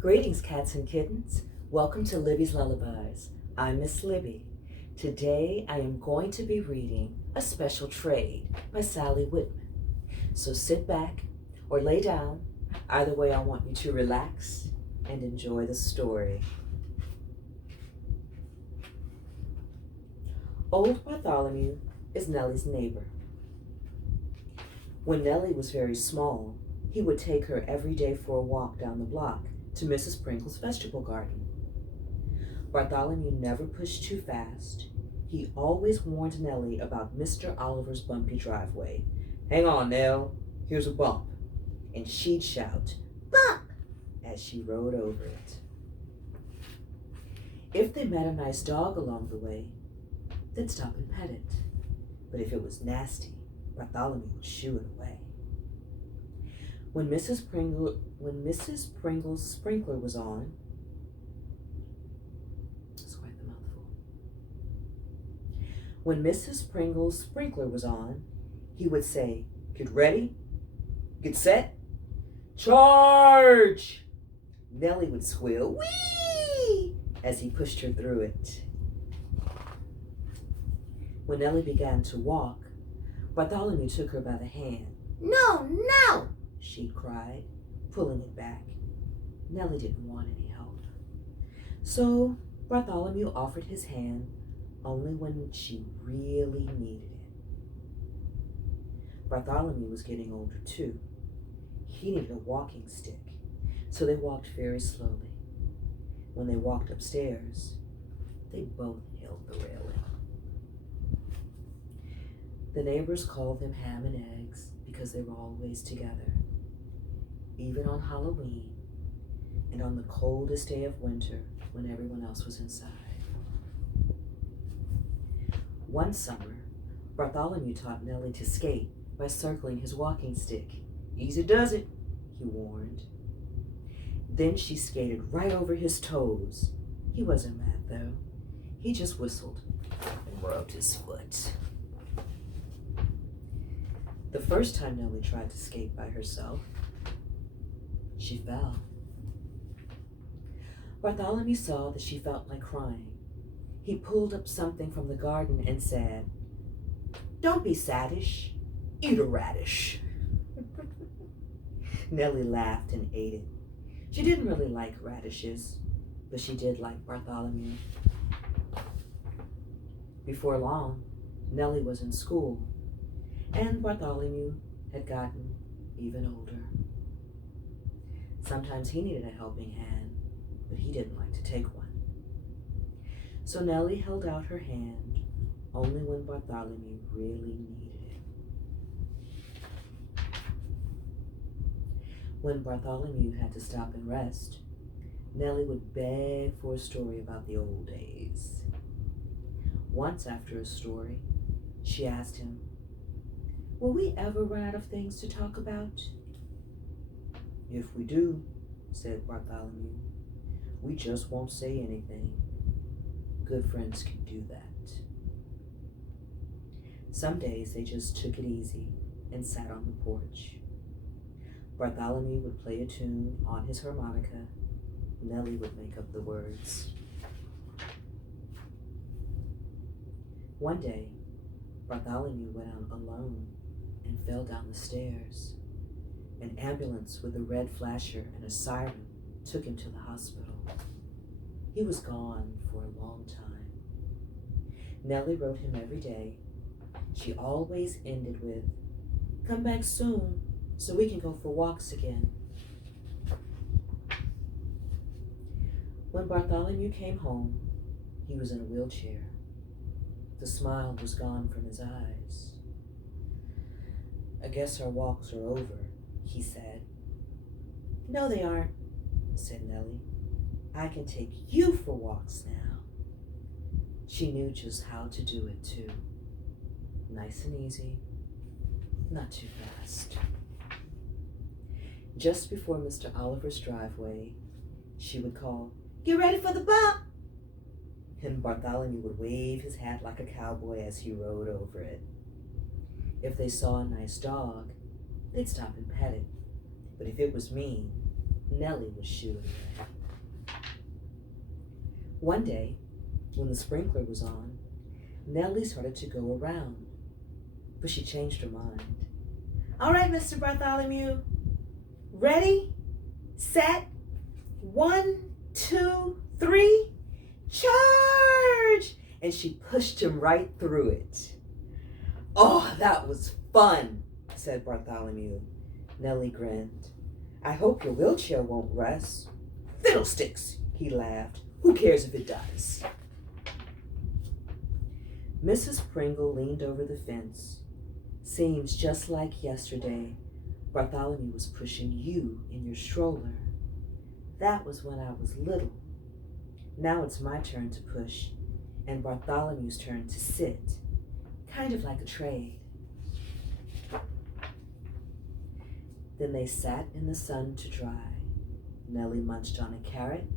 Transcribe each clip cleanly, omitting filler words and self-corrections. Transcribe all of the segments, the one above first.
Greetings, cats and kittens. Welcome to Libby's Lullabies. I'm Miss Libby. Today I am going to be reading A Special Trade by Sally Wittman. So sit back or lay down. Either way, I want you to relax and enjoy the story. Old Bartholomew is Nellie's neighbor. When Nellie was very small, he would take her every day for a walk down the block to Mrs. Pringle's vegetable garden. Bartholomew never pushed too fast. He always warned Nellie about Mr. Oliver's bumpy driveway. "Hang on, Nell, here's a bump." And she'd shout, "Bump!" as she rode over it. If they met a nice dog along the way, they'd stop and pet it. But if it was nasty, Bartholomew would shoo it away. When Mrs. Pringle's sprinkler was on, that's quite the mouthful. When Mrs. Pringle's sprinkler was on, he would say, "Get ready, get set, charge!" Nellie would squeal, "Whee!" as he pushed her through it. When Nellie began to walk, Bartholomew took her by the hand. "No, no!" she cried, pulling it back. Nellie didn't want any help. So Bartholomew offered his hand only when she really needed it. Bartholomew was getting older too. He needed a walking stick, so they walked very slowly. When they walked upstairs, they both held the railing. The neighbors called them ham and eggs because they were always together, even on Halloween and on the coldest day of winter when everyone else was inside. One summer, Bartholomew taught Nellie to skate by circling his walking stick. "Easy does it," he warned. Then she skated right over his toes. He wasn't mad though. He just whistled and rubbed his foot. The first time Nellie tried to skate by herself, she fell. Bartholomew saw that she felt like crying. He pulled up something from the garden and said, "Don't be saddish, eat a radish." Nellie laughed and ate it. She didn't really like radishes, but she did like Bartholomew. Before long, Nellie was in school, and Bartholomew had gotten even older. Sometimes he needed a helping hand, but he didn't like to take one. So Nellie held out her hand only when Bartholomew really needed it. When Bartholomew had to stop and rest, Nellie would beg for a story about the old days. Once after a story, she asked him, "Will we ever run out of things to talk about?" "If we do," said Bartholomew, "we just won't say anything. Good friends can do that." Some days they just took it easy and sat on the porch. Bartholomew would play a tune on his harmonica. Nellie would make up the words. One day, Bartholomew went out alone and fell down the stairs. An ambulance with a red flasher and a siren took him to the hospital. He was gone for a long time. Nellie wrote him every day. She always ended with, "Come back soon so we can go for walks again." When Bartholomew came home, he was in a wheelchair. The smile was gone from his eyes. "I guess our walks are over," he said. "No, they aren't," said Nellie. "I can take you for walks now." She knew just how to do it too. Nice and easy, not too fast. Just before Mr. Oliver's driveway, she would call, "Get ready for the bump!" And Bartholomew would wave his hat like a cowboy as he rode over it. If they saw a nice dog, they'd stop and pet it. But if it was mean, Nellie was shooing away. One day, when the sprinkler was on, Nellie started to go around, but she changed her mind. All right, Mr. Bartholomew, ready, set, 1, 2, 3, charge! And she pushed him right through it. Oh, that was fun, said Bartholomew. Nellie grinned. I hope your wheelchair won't rust. Fiddlesticks, he laughed. Who cares if it does? Mrs. Pringle leaned over the fence. Seems just like yesterday, Bartholomew was pushing you in your stroller. That was when I was little. Now it's my turn to push, and Bartholomew's turn to sit, kind of like a trade. Then they sat in the sun to dry. Nellie munched on a carrot.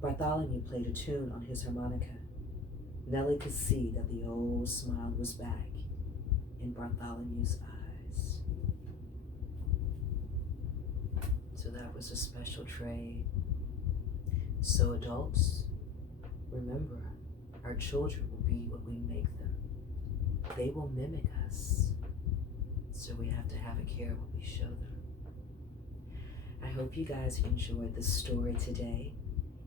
Bartholomew played a tune on his harmonica. Nellie could see that the old smile was back in Bartholomew's eyes. So that was a special trade. So adults, remember, our children will be what we make them. They will mimic us. So we have to have a care what we show them. I hope you guys enjoyed the story today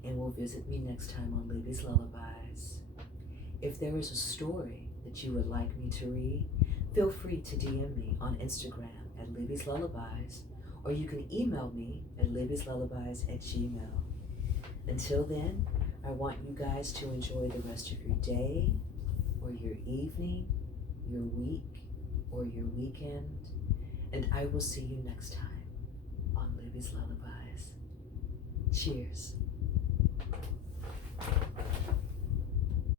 and will visit me next time on Libby's Lullabies. If there is a story that you would like me to read, feel free to DM me on Instagram at Libby's Lullabies, or you can email me at libbyslullabies@gmail.com. Until then, I want you guys to enjoy the rest of your day, or your evening, your week, or your weekend, and I will see you next time on Libby's Lullabies. Cheers.